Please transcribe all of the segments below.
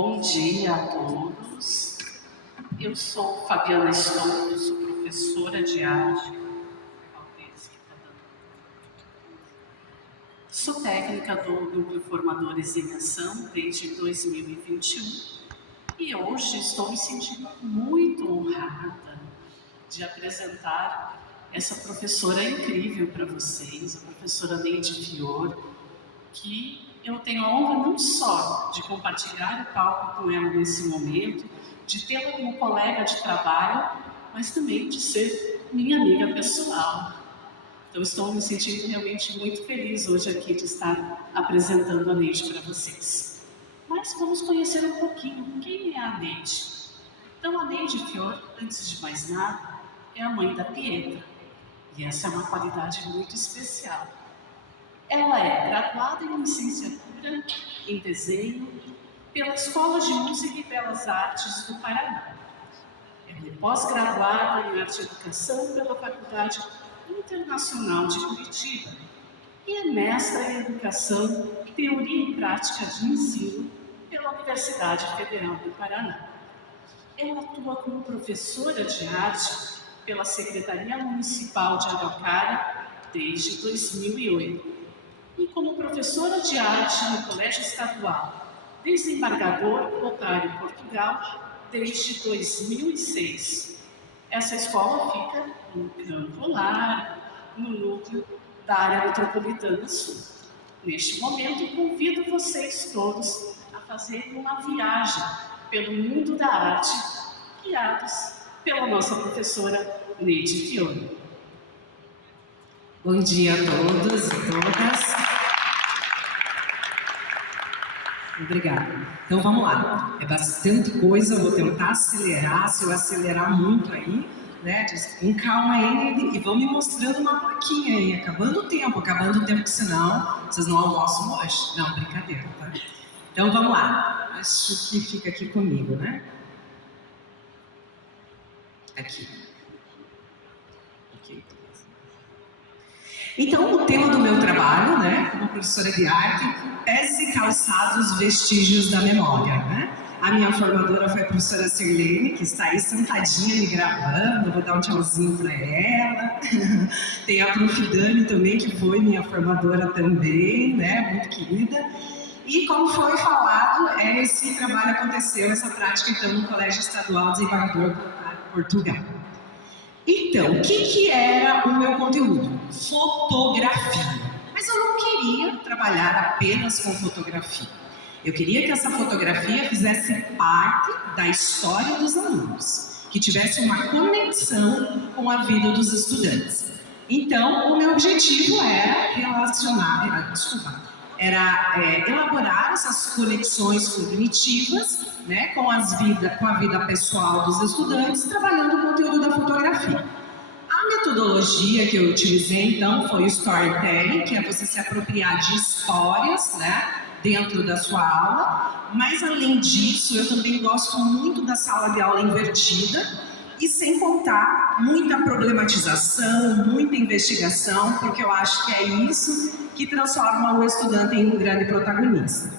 Bom dia a todos. Eu sou Fabiana Stolfo, sou professora de arte. Sou técnica do Núcleo Formadores em Ação desde 2021 e hoje estou me sentindo muito honrada de apresentar essa professora incrível para vocês, a professora Neide Fior, que eu tenho a honra não só de compartilhar o palco com ela nesse momento, de tê-la como colega de trabalho, mas também de ser minha amiga pessoal. Então estou me sentindo realmente muito feliz hoje aqui de estar apresentando a Neide para vocês. Mas vamos conhecer um pouquinho quem é a Neide. Então a Neide Fior, antes de mais nada, é a mãe da Pietra. E essa é uma qualidade muito especial. Ela é graduada em licenciatura em desenho pela Escola de Música e Belas Artes do Paraná. Ela é pós-graduada em Arte e Educação pela Faculdade Internacional de Curitiba e é mestra em Educação, Teoria e Prática de Ensino pela Universidade Federal do Paraná. Ela atua como professora de arte pela Secretaria Municipal de Araucária desde 2008 e como professora de arte no Colégio Estadual Desembargador Otário Portugal desde 2006. Essa escola fica no Campo Lar, no núcleo da área metropolitana sul. Neste momento, convido vocês todos a fazer uma viagem pelo mundo da arte, guiados pela nossa professora Neide Fior. Bom dia a todos e todas. Obrigada. Então vamos lá. É bastante coisa, vou tentar acelerar. Se eu acelerar muito aí, né? Com calma aí e vão me mostrando uma plaquinha aí. Acabando o tempo, que senão vocês não almoçam hoje. Não, brincadeira, tá? Então vamos lá. Acho que fica aqui comigo, né? Aqui. Ok. Então, o tema do meu trabalho, né, como professora de arte, pés e calçados, vestígios da memória, né? A minha formadora foi a professora Sirlene, que está aí sentadinha me gravando, vou dar um tchauzinho para ela. Tem a prof. Dani também, que foi minha formadora também, né, muito querida. E como foi falado, esse trabalho aconteceu, essa prática então no Colégio Estadual Desembargador Portugal. Então, o que era o meu conteúdo? Fotografia. Mas eu não queria trabalhar apenas com fotografia. Eu queria que essa fotografia fizesse parte da história dos alunos, que tivesse uma conexão com a vida dos estudantes. Então, o meu objetivo era elaborar essas conexões cognitivas, né, com a vida pessoal dos estudantes, trabalhando o conteúdo da fotografia. A metodologia que eu utilizei, então, foi o storytelling, que é você se apropriar de histórias, né, dentro da sua aula, mas além disso, eu também gosto muito da sala de aula invertida, e sem contar muita problematização, muita investigação, porque eu acho que é isso que transforma o estudante em um grande protagonista.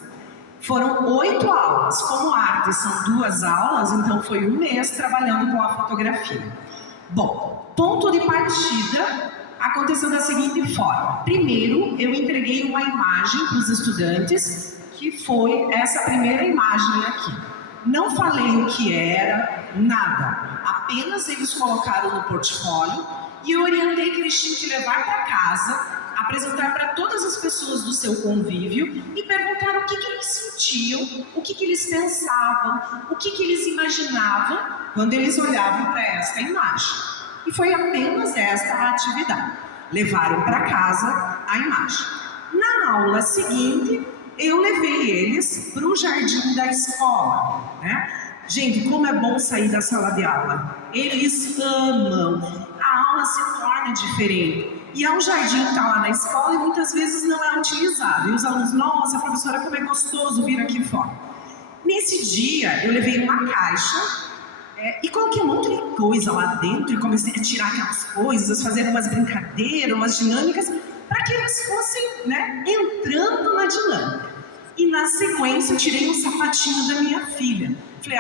Foram 8 aulas. Como arte são 2 aulas, então foi 1 mês trabalhando com a fotografia. Bom, ponto de partida aconteceu da seguinte forma. Primeiro, eu entreguei uma imagem para os estudantes, que foi essa primeira imagem aqui. Não falei o que era, nada. Apenas eles colocaram no portfólio e eu orientei que eles tinham que levar para casa, apresentar para todas as pessoas do seu convívio e perguntar o que eles sentiam, o que eles pensavam, o que eles imaginavam quando eles olhavam para esta imagem. E foi apenas esta a atividade. Levaram para casa a imagem. Na aula seguinte, eu levei eles para o jardim da escola, né? Gente, como é bom sair da sala de aula. Eles amam. A aula se torna diferente. E é um jardim que está lá na escola e muitas vezes não é utilizado. E os alunos, nossa, professora, como é gostoso vir aqui fora. Nesse dia, eu levei uma caixa e coloquei um monte de coisa lá dentro e comecei a tirar aquelas coisas, fazer umas brincadeiras, umas dinâmicas, para que eles fossem, né, entrando na dinâmica. E na sequência eu tirei um sapatinho da minha filha. Falei,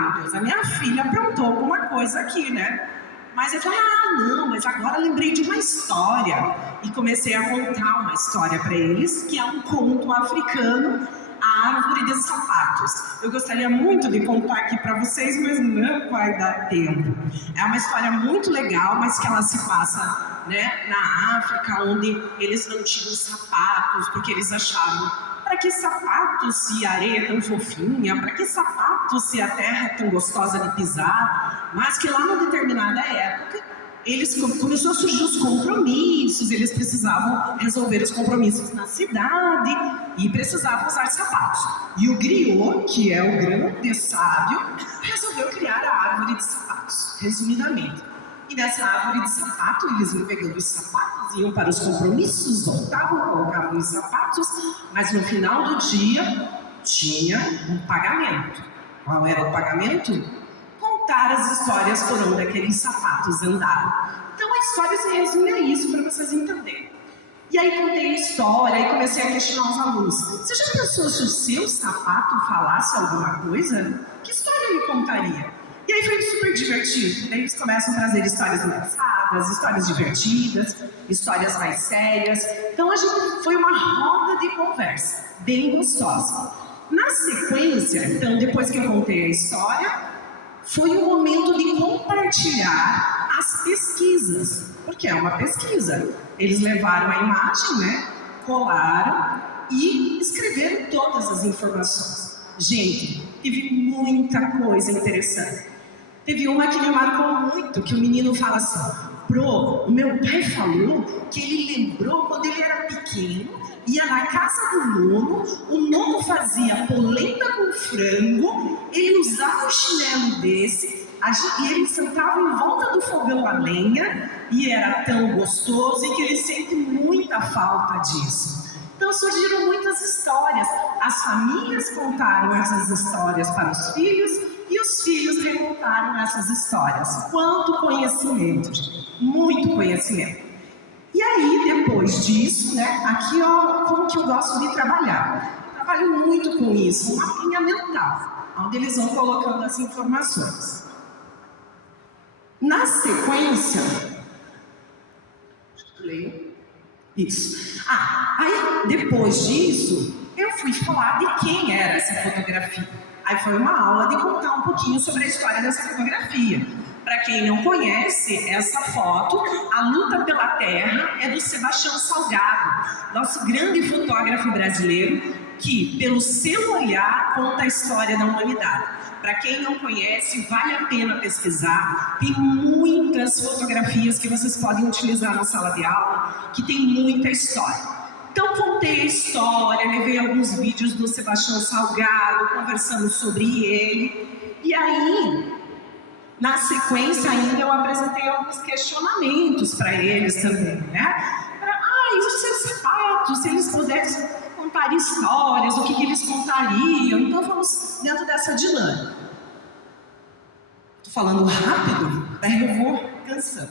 meu Deus, a minha filha aprontou alguma coisa aqui, né? Mas eu falei, não, mas agora lembrei de uma história. E comecei a contar uma história para eles, que é um conto africano, A Árvore de Sapatos. Eu gostaria muito de contar aqui para vocês, mas não vai dar tempo. É uma história muito legal, mas que ela se passa, né, na África, onde eles não tinham sapatos, porque eles achavam, para que sapatos se a areia é tão fofinha, para que sapatos se a terra é tão gostosa de pisar, mas que lá numa determinada época, começou a surgir os compromissos, eles precisavam resolver os compromissos na cidade e precisavam usar sapatos. E o griot, que é o grande sábio, resolveu criar a árvore de sapatos, resumidamente. E nessa árvore de sapato, eles iam pegando os sapatos, iam para os compromissos, voltavam, colocavam os sapatos, mas no final do dia tinha um pagamento. Qual era o pagamento? Contar as histórias por onde aqueles sapatos andaram. Então a história se resume a isso, para vocês entenderem. E aí contei a história e comecei a questionar os alunos. Você já pensou se o seu sapato falasse alguma coisa? Que história ele contaria? E aí foi super divertido. Daí eles começam a trazer histórias engraçadas, histórias divertidas, histórias mais sérias. Então a gente foi uma roda de conversa, bem gostosa. Na sequência, então, depois que eu contei a história, foi o momento de compartilhar as pesquisas, porque é uma pesquisa. Eles levaram a imagem, né, colaram e escreveram todas as informações. Gente, teve muita coisa interessante. Teve uma que me marcou muito, que o menino fala assim, o meu pai falou que ele lembrou quando ele era pequeno, ia na casa do nono, o nono fazia polenta com frango, ele usava um chinelo desse, e ele sentava em volta do fogão a lenha, e era tão gostoso, e que ele sente muita falta disso. Então surgiram muitas histórias, as famílias contaram essas histórias para os filhos, e os filhos recontaram essas histórias. Quanto conhecimento, gente. Muito conhecimento. E aí, depois disso, né, aqui ó, como que eu gosto de trabalhar. Eu trabalho muito com isso, uma linha mental, onde eles vão colocando as informações. Na sequência, isso. Aí depois disso, eu fui falar de quem era essa fotografia. Aí foi uma aula de contar um pouquinho sobre a história dessa fotografia. Para quem não conhece essa foto, A Luta pela Terra é do Sebastião Salgado, nosso grande fotógrafo brasileiro, que, pelo seu olhar, conta a história da humanidade. Para quem não conhece, vale a pena pesquisar. Tem muitas fotografias que vocês podem utilizar na sala de aula, que tem muita história. Então contei a história, levei alguns vídeos do Sebastião Salgado, conversamos sobre ele. E aí, na sequência ainda, eu apresentei alguns questionamentos para eles também, né? E os seus sapatos, se eles pudessem contar histórias, o que eles contariam? Então vamos dentro dessa dinâmica. Estou falando rápido, daí eu vou cansando.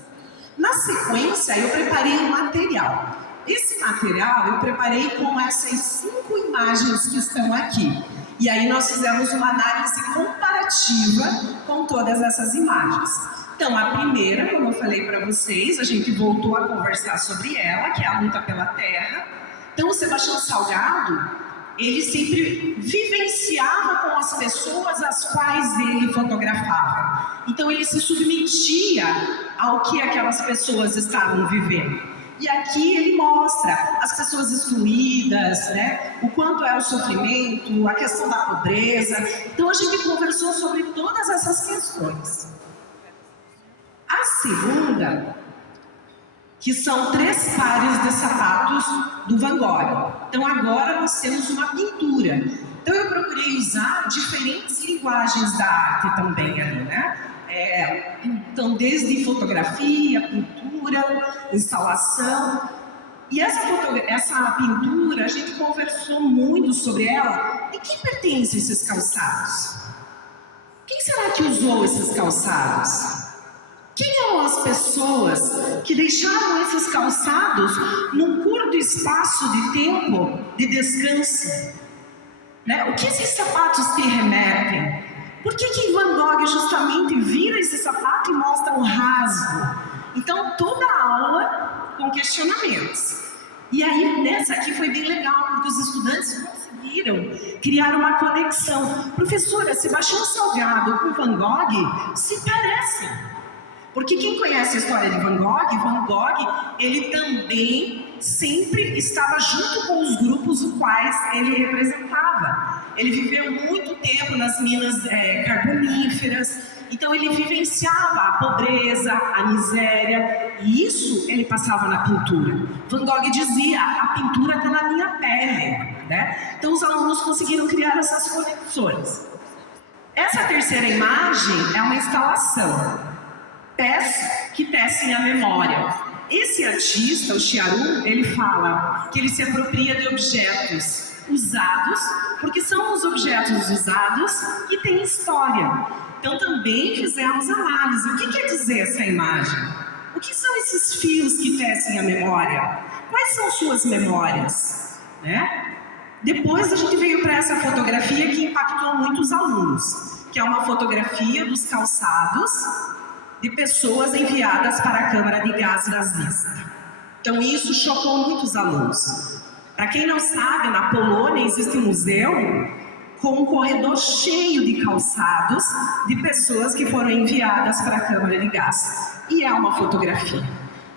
Na sequência, eu preparei um material. Esse material eu preparei com essas 5 imagens que estão aqui. E aí nós fizemos uma análise comparativa com todas essas imagens. Então a primeira, como eu falei para vocês, a gente voltou a conversar sobre ela, que é a luta pela terra. Então o Sebastião Salgado, ele sempre vivenciava com as pessoas as quais ele fotografava. Então ele se submetia ao que aquelas pessoas estavam vivendo. E aqui ele mostra as pessoas excluídas, né? O quanto é o sofrimento, a questão da pobreza. Então a gente conversou sobre todas essas questões. A segunda, que são 3 pares de sapatos do Van Gogh. Então agora nós temos uma pintura. Então eu procurei usar diferentes linguagens da arte também ali, né? Então desde fotografia, pintura, instalação. E essa pintura, a gente conversou muito sobre ela. E quem pertence a esses calçados? Quem será que usou esses calçados? Quem eram as pessoas que deixaram esses calçados num curto espaço de tempo de descanso? Né? O que esses sapatos te remetem? Por que Van Gogh justamente vira esse sapato e mostra o rasgo? Então, toda a aula com questionamentos. E aí, nessa aqui foi bem legal, porque os estudantes conseguiram criar uma conexão. Professora, Sebastião Salgado com Van Gogh se parecem. Porque quem conhece a história de Van Gogh, ele também sempre estava junto com os grupos os quais ele representava. Ele viveu muito tempo nas minas carboníferas, então ele vivenciava a pobreza, a miséria, e isso ele passava na pintura. Van Gogh dizia, a pintura está na minha pele, né? Então os alunos conseguiram criar essas conexões. Essa terceira imagem é uma instalação. Pés que tecem a memória. Esse artista, o Chiaru, ele fala que ele se apropria de objetos usados, porque são os objetos usados que têm história. Então também fizemos análise. O que quer dizer essa imagem? O que são esses fios que tecem a memória? Quais são suas memórias? Né? Depois a gente veio para essa fotografia que impactou muito os alunos, que é uma fotografia dos calçados de pessoas enviadas para a Câmara de Gás nazista. Então isso chocou muitos alunos. Para quem não sabe, na Polônia existe um museu com um corredor cheio de calçados de pessoas que foram enviadas para a Câmara de Gás. E é uma fotografia.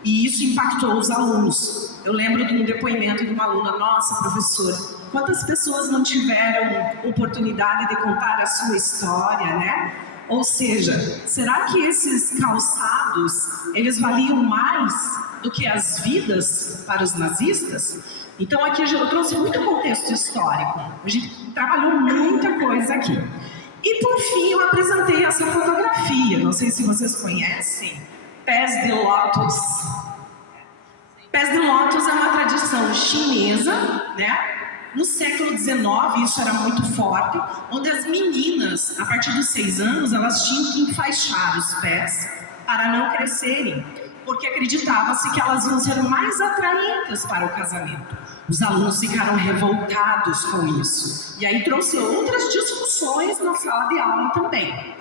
E isso impactou os alunos. Eu lembro de um depoimento de uma aluna, nossa, professora, quantas pessoas não tiveram oportunidade de contar a sua história, né? Ou seja, será que esses calçados, eles valiam mais do que as vidas para os nazistas? Então aqui eu trouxe muito contexto histórico, a gente trabalhou muita coisa aqui. E por fim eu apresentei essa fotografia, não sei se vocês conhecem, Pés de Lótus. Pés de Lótus é uma tradição chinesa, né? No século XIX, isso era muito forte, onde as meninas, a partir dos 6 anos, elas tinham que enfaixar os pés para não crescerem, porque acreditava-se que elas iam ser mais atraentes para o casamento. Os alunos ficaram revoltados com isso. E aí trouxe outras discussões na sala de aula também.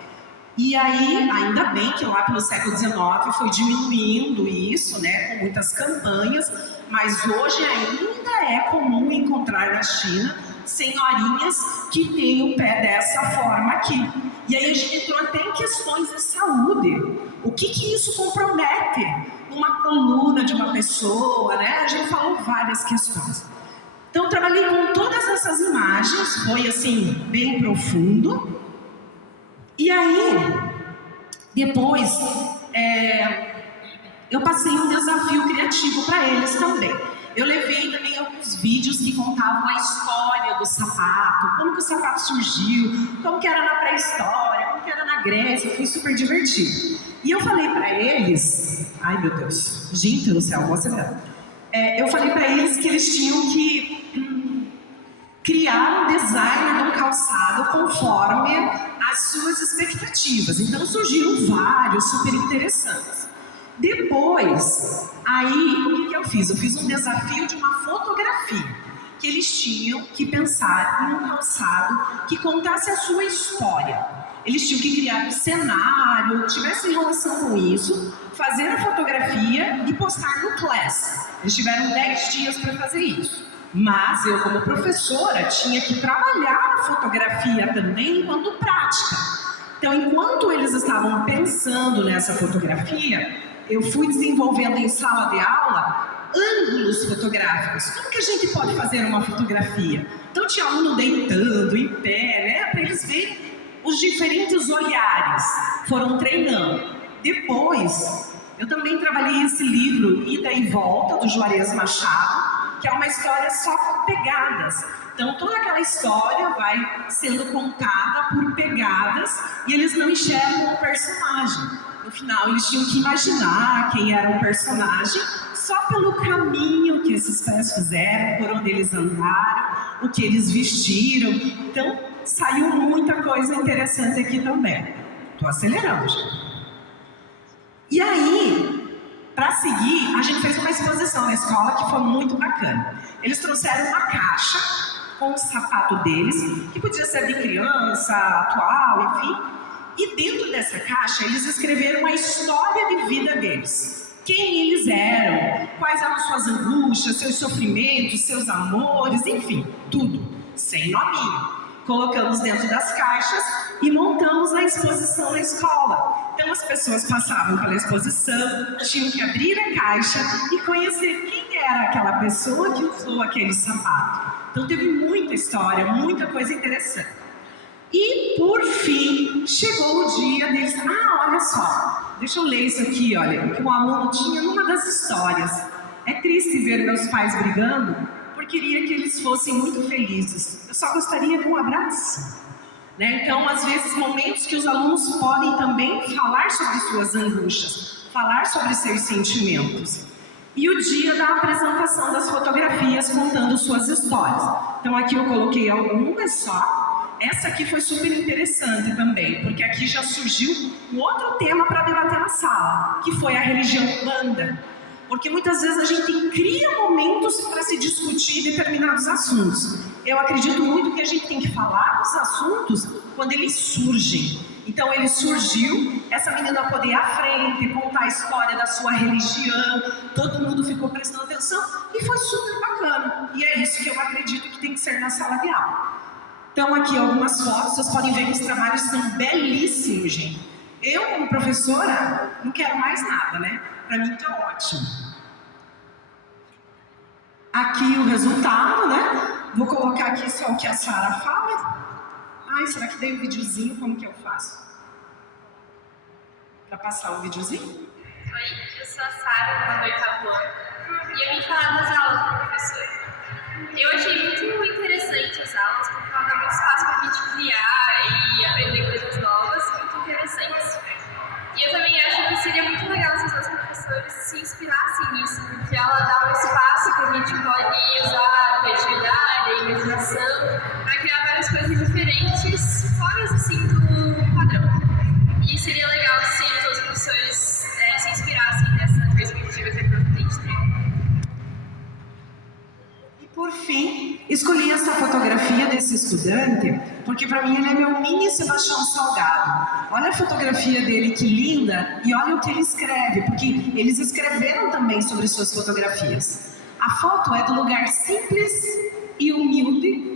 E aí, ainda bem que lá pelo século XIX foi diminuindo isso, né, com muitas campanhas, mas hoje ainda é comum encontrar na China senhorinhas que têm o pé dessa forma aqui. E aí a gente entrou até em questões de saúde. O que isso compromete uma coluna de uma pessoa, né? A gente falou várias questões. Então eu trabalhei com todas essas imagens, foi assim, bem profundo. E aí, depois, eu passei um desafio criativo para eles também. Eu levei também alguns vídeos que contavam a história do sapato, como que o sapato surgiu, como que era na pré-história, como que era na Grécia, foi super divertido. E eu falei para eles, ai meu Deus, gente do céu, vou acelerar. Eu falei para eles que eles tinham que criar um design de um calçado conforme as suas expectativas. Então surgiram vários super interessantes. Depois, aí, o que eu fiz? Eu fiz um desafio de uma fotografia, que eles tinham que pensar em um calçado que contasse a sua história. Eles tinham que criar um cenário, tivesse relação com isso, fazer a fotografia e postar no Class. Eles tiveram 10 dias para fazer isso. Mas eu, como professora, tinha que trabalhar a fotografia também enquanto prática. Então, enquanto eles estavam pensando nessa fotografia, eu fui desenvolvendo em sala de aula ângulos fotográficos. Como que a gente pode fazer uma fotografia? Então tinha aluno deitando, em pé, né? Para eles verem os diferentes olhares. Foram treinando. Depois, eu também trabalhei esse livro Ida e Volta, do Juarez Machado, que é uma história só com pegadas. Então toda aquela história vai sendo contada por pegadas e eles não enxergam o personagem. No final, eles tinham que imaginar quem era o personagem só pelo caminho que esses pés fizeram, por onde eles andaram, o que eles vestiram. Então, saiu muita coisa interessante aqui também. Estou acelerando, gente. E aí, para seguir, a gente fez uma exposição na escola que foi muito bacana. Eles trouxeram uma caixa com o sapato deles, que podia ser de criança, atual, enfim. E dentro dessa caixa, eles escreveram a história de vida deles. Quem eles eram, quais eram suas angústias, seus sofrimentos, seus amores, enfim, tudo, sem nominho. Colocamos dentro das caixas e montamos a exposição na escola. Então as pessoas passavam pela exposição, tinham que abrir a caixa e conhecer quem era aquela pessoa que usou aquele sapato. Então teve muita história, muita coisa interessante. E por fim, chegou o dia deles. Olha só, deixa eu ler isso aqui, olha, que um aluno tinha numa das histórias. É triste ver meus pais brigando, porque queria que eles fossem muito felizes. Eu só gostaria de um abraço. Né? Então, às vezes, momentos que os alunos podem também falar sobre suas angústias, falar sobre seus sentimentos. E o dia da apresentação das fotografias contando suas histórias. Então, aqui eu coloquei algumas só. Essa aqui foi super interessante também, porque aqui já surgiu um outro tema para debater na sala, que foi a religião Umbanda. Porque muitas vezes a gente cria momentos para se discutir determinados assuntos. Eu acredito muito que a gente tem que falar dos assuntos quando eles surgem. Então ele surgiu, essa menina poder ir à frente, contar a história da sua religião, todo mundo ficou prestando atenção e foi super bacana. E é isso que eu acredito que tem que ser na sala de aula. Então aqui algumas fotos, vocês podem ver que os trabalhos são belíssimos, gente. Eu, como professora, não quero mais nada, né? Para mim tá ótimo. Aqui o resultado, né? Vou colocar aqui só o que a Sara fala. Será que tem um videozinho? Como que eu faço? Para passar o videozinho? Oi, eu sou a Sara, do 8º ano, e eu vim falar das aulas do professor. Eu achei muito interessante as aulas, porque ela dá muito espaço para a gente criar e aprender coisas novas, muito interessantes. E eu também acho que seria muito legal se os nossos professores se inspirassem nisso, porque ela dá um espaço que a gente pode usar a criatividade, a imaginação, para criar várias coisas diferentes, fora assim do padrão. E seria legal se os professores se inspirassem nessa perspectiva que a Providente tem. Por fim, escolhi essa fotografia desse estudante, porque para mim ele é meu mini Sebastião Salgado. Olha a fotografia dele, que linda, e olha o que ele escreve, porque eles escreveram também sobre suas fotografias. A foto é do lugar simples e humilde.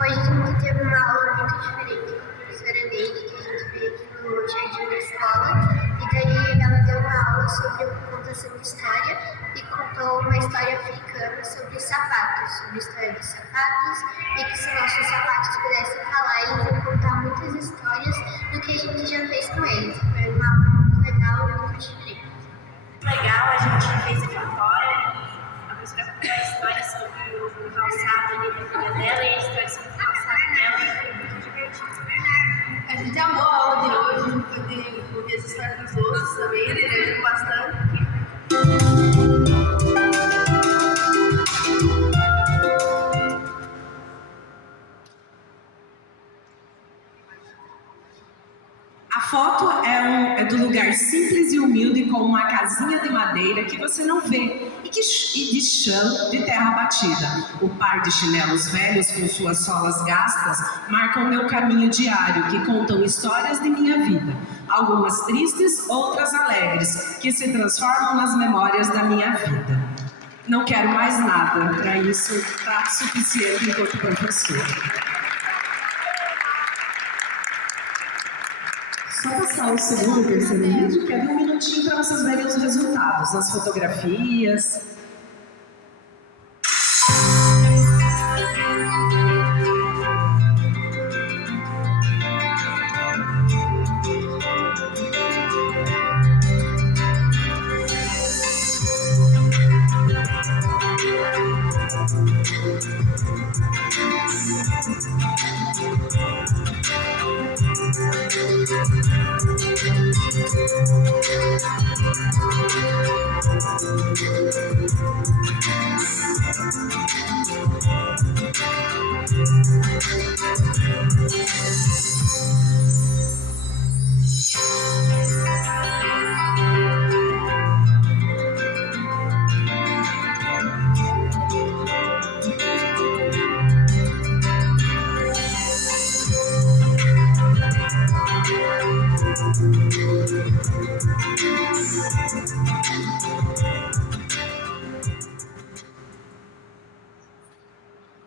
Hoje a gente teve uma aula muito diferente com a professora Neide, que a gente veio aqui no jardim da escola, e daí ela deu uma aula sobre contação de história e contou uma história africana sobre sapatos, sobre a história dos sapatos, e que se nossos sapatos pudessem falar, eles iam contar muitas histórias do que a gente já fez com eles. Foi uma aula muito legal e muito diferente. Legal, a gente fez aqui fora, a professora contou a história sobre o calçado ali da filha dela e a história sobre o calçado dela, e foi muito divertido. A gente amou a aula de hoje, poder ouvir as histórias dos outros também, ele ajudou bastante. A foto é do lugar simples e humilde, com uma casinha de madeira que você não vê e de chão de terra batida. O par de chinelos velhos com suas solas gastas marcam meu caminho diário, que contam histórias de minha vida. Algumas tristes, outras alegres, que se transformam nas memórias da minha vida. Não quero mais nada, para isso está suficiente enquanto professor. Só passar o segundo e terceiro vídeo, que é de um minutinho para vocês verem os resultados, as fotografias.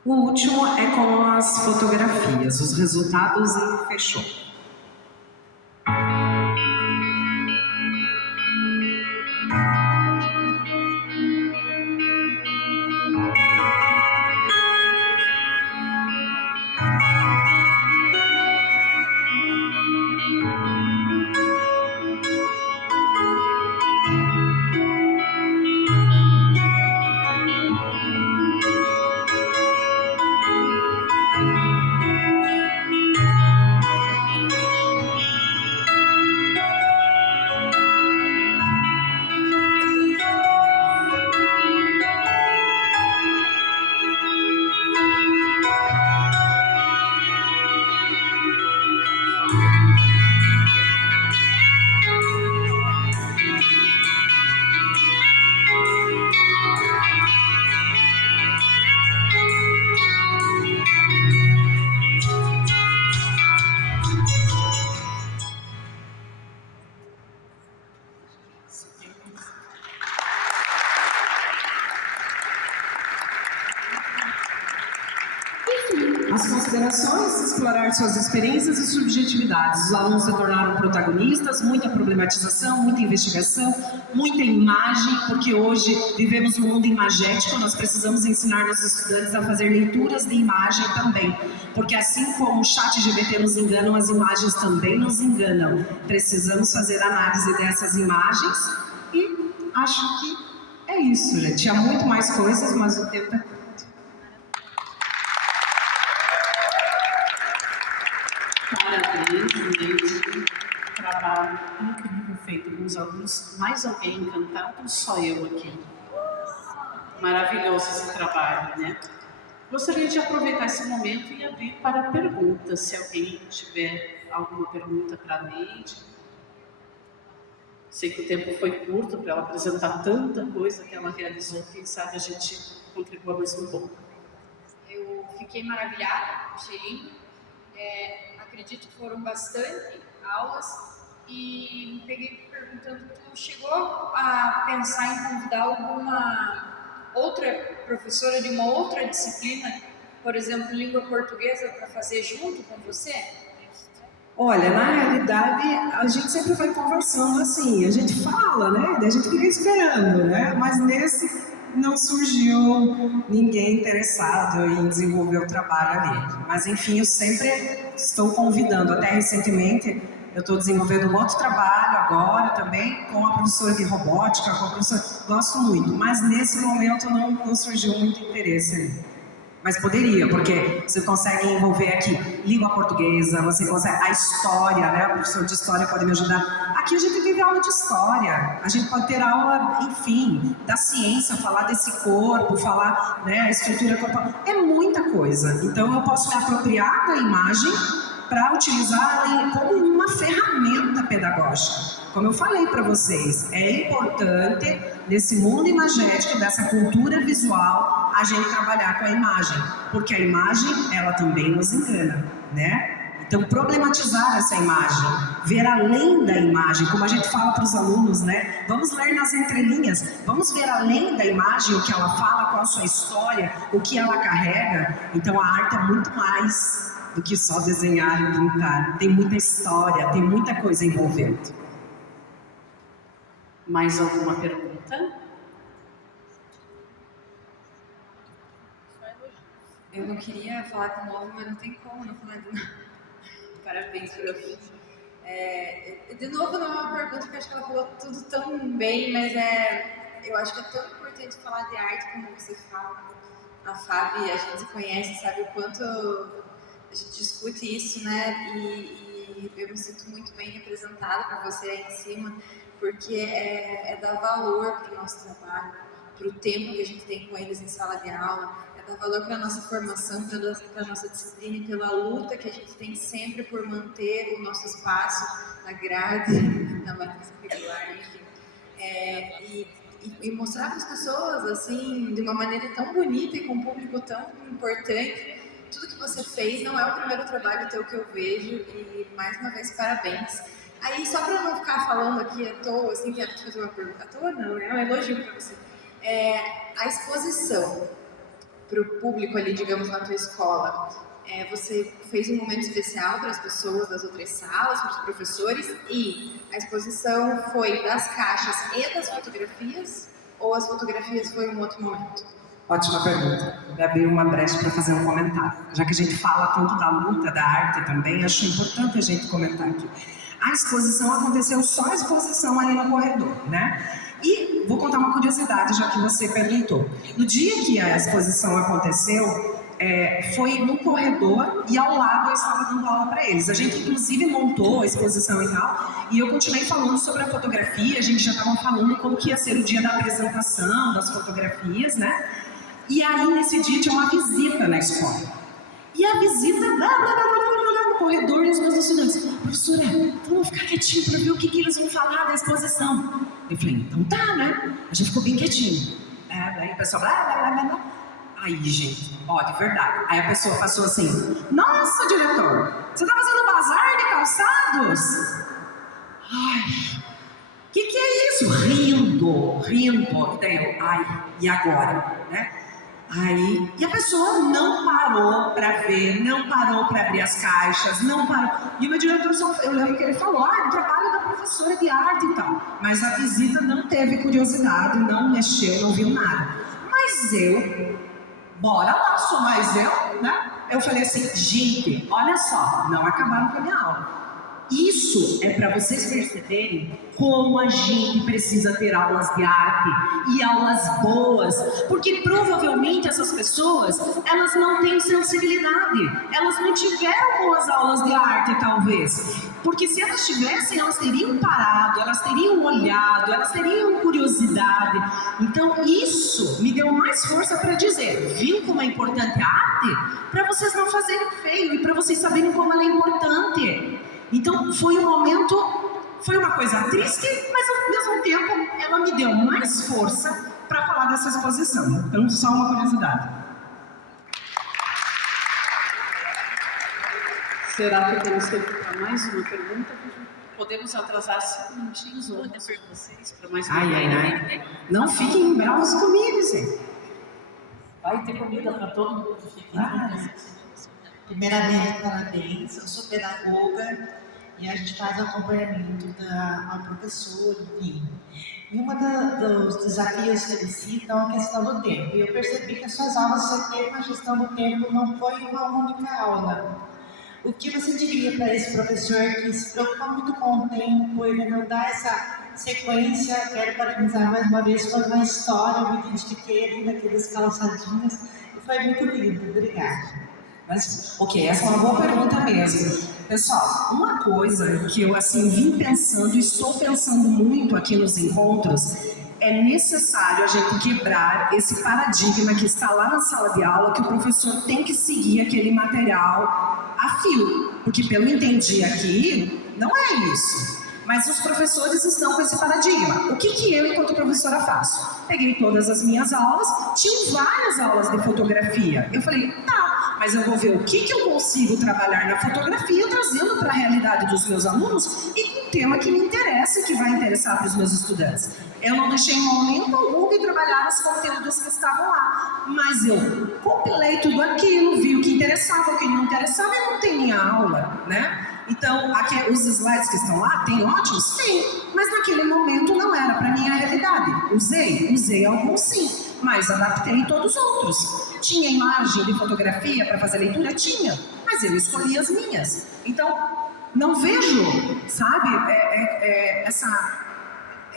O último é com as fotografias, os resultados em fechou. As considerações, explorar suas experiências e subjetividades. Os alunos se tornaram protagonistas, muita problematização, muita investigação, muita imagem, porque hoje vivemos um mundo imagético, nós precisamos ensinar nossos estudantes a fazer leituras de imagem também, porque assim como o ChatGPT nos engana, as imagens também nos enganam. Precisamos fazer análise dessas imagens e acho que é isso, gente. Tinha muito mais coisas, mas o tempo é... Parabéns, Neide. Trabalho incrível feito com os alunos. Mais alguém encantado? Só eu aqui. Maravilhoso esse trabalho, né? Gostaria de aproveitar esse momento e abrir para perguntas. Se alguém tiver alguma pergunta para a Neide. Sei que o tempo foi curto para ela apresentar tanta coisa que ela realizou. Quem sabe a gente contribua mais um pouco. Eu fiquei maravilhada, achei lindo. Acredito que foram bastante aulas e me peguei perguntando, tu chegou a pensar em convidar alguma outra professora de uma outra disciplina, por exemplo, língua portuguesa, para fazer junto com você? Olha, na realidade, a gente sempre foi conversando assim, a gente fala, né? A gente fica esperando, né? Mas nesse não surgiu ninguém interessado em desenvolver o trabalho ali. Mas enfim, eu sempre estou convidando, até recentemente eu estou desenvolvendo um outro trabalho agora também com a professora de robótica, com a professora, gosto muito, mas nesse momento não surgiu muito interesse ali. Mas poderia, porque você consegue envolver aqui língua portuguesa, você consegue a história, né? O professor de história pode me ajudar. Aqui a gente teve aula de história, a gente pode ter aula, enfim, da ciência, falar desse corpo, falar, né, a estrutura corporal. É muita coisa. Então eu posso me apropriar da imagem para utilizar como uma ferramenta pedagógica. Como eu falei para vocês, é importante, nesse mundo imagético, dessa cultura visual, a gente trabalhar com a imagem, porque a imagem, ela também nos engana, né? Então, problematizar essa imagem, ver além da imagem, como a gente fala para os alunos, né? Vamos ler nas entrelinhas, vamos ver além da imagem o que ela fala, qual a sua história, o que ela carrega. Então, a arte é muito mais do que só desenhar e pintar. Tem muita história, tem muita coisa envolvendo. Mais alguma pergunta? Eu não queria falar de novo, mas não tem como não falar de novo. Parabéns, prof. De novo, não é uma pergunta, porque acho que ela falou tudo tão bem, mas eu acho que é tão importante falar de arte como você fala. A Fábio, a gente se conhece, sabe o quanto a gente discute isso, né? E e eu me sinto muito bem representada por você aí em cima, porque é dar valor para o nosso trabalho, para o tempo que a gente tem com eles em sala de aula, é dar valor para a nossa formação, para a nossa disciplina e pela luta que a gente tem sempre por manter o nosso espaço na grade, na matriz curricular, enfim. E mostrar para as pessoas, assim, de uma maneira tão bonita e com um público tão importante, tudo que você fez. Não é o primeiro trabalho teu que eu vejo, e mais uma vez, parabéns. Aí, só para não ficar falando aqui à toa, assim, quero te fazer uma pergunta à toa, não, é um elogio para você. A exposição para o público ali, digamos, na tua escola, você fez um momento especial para as pessoas das outras salas, para os professores, e a exposição foi das caixas e das fotografias, ou as fotografias foi um outro momento? Ótima pergunta. Eu abri uma brecha para fazer um comentário. Já que a gente fala tanto da luta, da arte também, acho importante a gente comentar aqui. A exposição aconteceu só a exposição ali no corredor, né? E vou contar uma curiosidade, já que você perguntou. No dia que a exposição aconteceu, foi no corredor e ao lado eu estava dando aula para eles. A gente inclusive montou a exposição e tal, e eu continuei falando sobre a fotografia. A gente já estava falando como que ia ser o dia da apresentação das fotografias, né? E aí nesse dia tinha uma visita na escola. E a visita no corredor, e os meus estudantes: professora, vamos ficar quietinho para ver o que eles vão falar da exposição. Eu falei: então tá, né? A gente ficou bem quietinho. Aí o pessoal Aí, gente, de verdade. Aí a pessoa passou assim: nossa, diretor, você tá fazendo bazar de calçados? Ai, que é isso? Rindo. E daí eu: ai, e agora, né? Aí, e a pessoa não parou para ver, não parou para abrir as caixas, não parou. E o meu diretor, eu lembro que ele falou: o trabalho da professora de arte e tal. Mas a visita não teve curiosidade, não mexeu, não viu nada. Mas bora lá, sou mais eu, né? Eu falei assim: gente, olha só, não acabaram com a minha aula. Isso é para vocês perceberem como a gente precisa ter aulas de arte e aulas boas, porque provavelmente essas pessoas, elas não têm sensibilidade, elas não tiveram boas aulas de arte talvez, porque se elas tivessem, elas teriam parado, elas teriam olhado, elas teriam curiosidade. Então isso me deu mais força para dizer: viu como é importante a arte? Para vocês não fazerem feio e para vocês saberem como ela é importante. Então foi um momento, foi uma coisa triste, mas ao mesmo tempo ela me deu mais força para falar dessa exposição. Então, só uma curiosidade. Será que temos tempo para mais uma pergunta? Podemos atrasar 5 minutinhos ou para vocês para mais uma pergunta? Ai. Não fiquem bravos comigo, gente. Vai ter comida para todo mundo. Primeiramente, parabéns. Eu sou pedagoga e a gente faz acompanhamento ao professor, enfim. E um dos desafios que eles citam é a questão do tempo. E eu percebi que as suas aulas, você teve uma gestão do tempo, não foi uma única aula. O que você diria para esse professor que se preocupa muito com o tempo, ele não dá essa sequência? Quero parabenizar mais uma vez, foi uma história, eu me identifiquei ali naqueles calçadinhos, e foi muito lindo. Obrigada. Mas, essa é uma boa pergunta mesmo. Pessoal, uma coisa que eu vim pensando e estou pensando muito aqui nos encontros, é necessário a gente quebrar esse paradigma que está lá na sala de aula, que o professor tem que seguir aquele material a fio. Porque pelo que entendi aqui, não é isso. Mas os professores estão com esse paradigma. O que eu, enquanto professora, faço? Peguei todas as minhas aulas, tinham várias aulas de fotografia. Eu falei: tá, mas eu vou ver o que eu consigo trabalhar na fotografia, trazendo para a realidade dos meus alunos e com um tema que me interessa e que vai interessar para os meus estudantes. Eu não deixei em momento algum de trabalhar os conteúdos que estavam lá, mas eu compilei tudo aquilo, vi o que interessava, o que não interessava, e não tem minha aula, né? Então, os slides que estão lá, tem ótimos? Sim, mas naquele momento não era para mim a realidade. Usei alguns sim, mas adaptei todos os outros. Tinha imagem de fotografia para fazer leitura? Tinha, mas eu escolhi as minhas. Então, não vejo, sabe,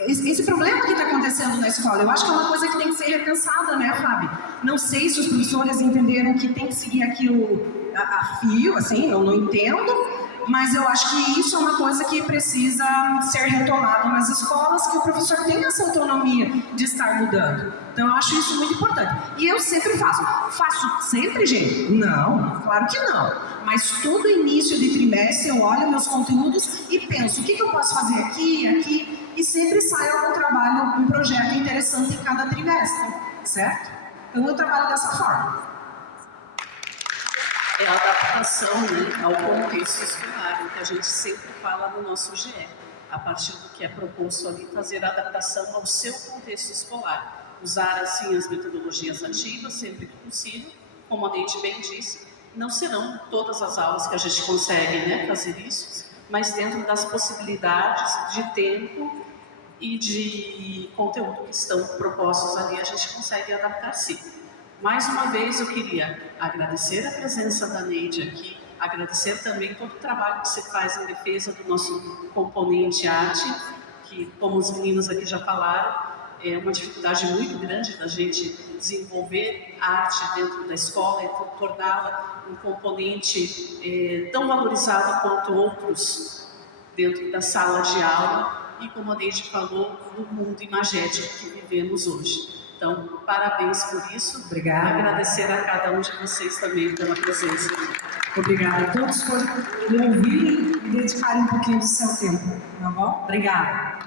esse problema que está acontecendo na escola. Eu acho que é uma coisa que tem que ser repensada, né, Fábio? Não sei se os professores entenderam que tem que seguir aquilo a fio, eu não entendo. Mas eu acho que isso é uma coisa que precisa ser retomada nas escolas, que o professor tem essa autonomia de estar mudando. Então eu acho isso muito importante. E eu sempre faço. Faço sempre, gente? Não, claro que não. Mas todo início de trimestre eu olho meus conteúdos e penso, o que eu posso fazer aqui, e sempre sai algum trabalho, um projeto interessante em cada trimestre, certo? Então eu trabalho dessa forma. É a adaptação, né, ao contexto escolar, que a gente sempre fala no nosso GE. A partir do que é proposto ali, fazer a adaptação ao seu contexto escolar. Usar, assim, as metodologias ativas, sempre que possível. Como a Neide bem disse, não serão todas as aulas que a gente consegue, né, fazer isso, mas dentro das possibilidades de tempo e de conteúdo que estão propostos ali, a gente consegue adaptar sim. Mais uma vez eu queria agradecer a presença da Neide aqui, agradecer também todo o trabalho que você faz em defesa do nosso componente arte, que, como os meninos aqui já falaram, é uma dificuldade muito grande da gente desenvolver a arte dentro da escola e torná-la um componente tão valorizado quanto outros dentro da sala de aula e, como a Neide falou, no mundo imagético que vivemos hoje. Então, parabéns por isso. Obrigada. Agradecer a cada um de vocês também pela presença. Obrigada a todos por me ouvirem e dedicarem um pouquinho do seu tempo, tá bom? Obrigada.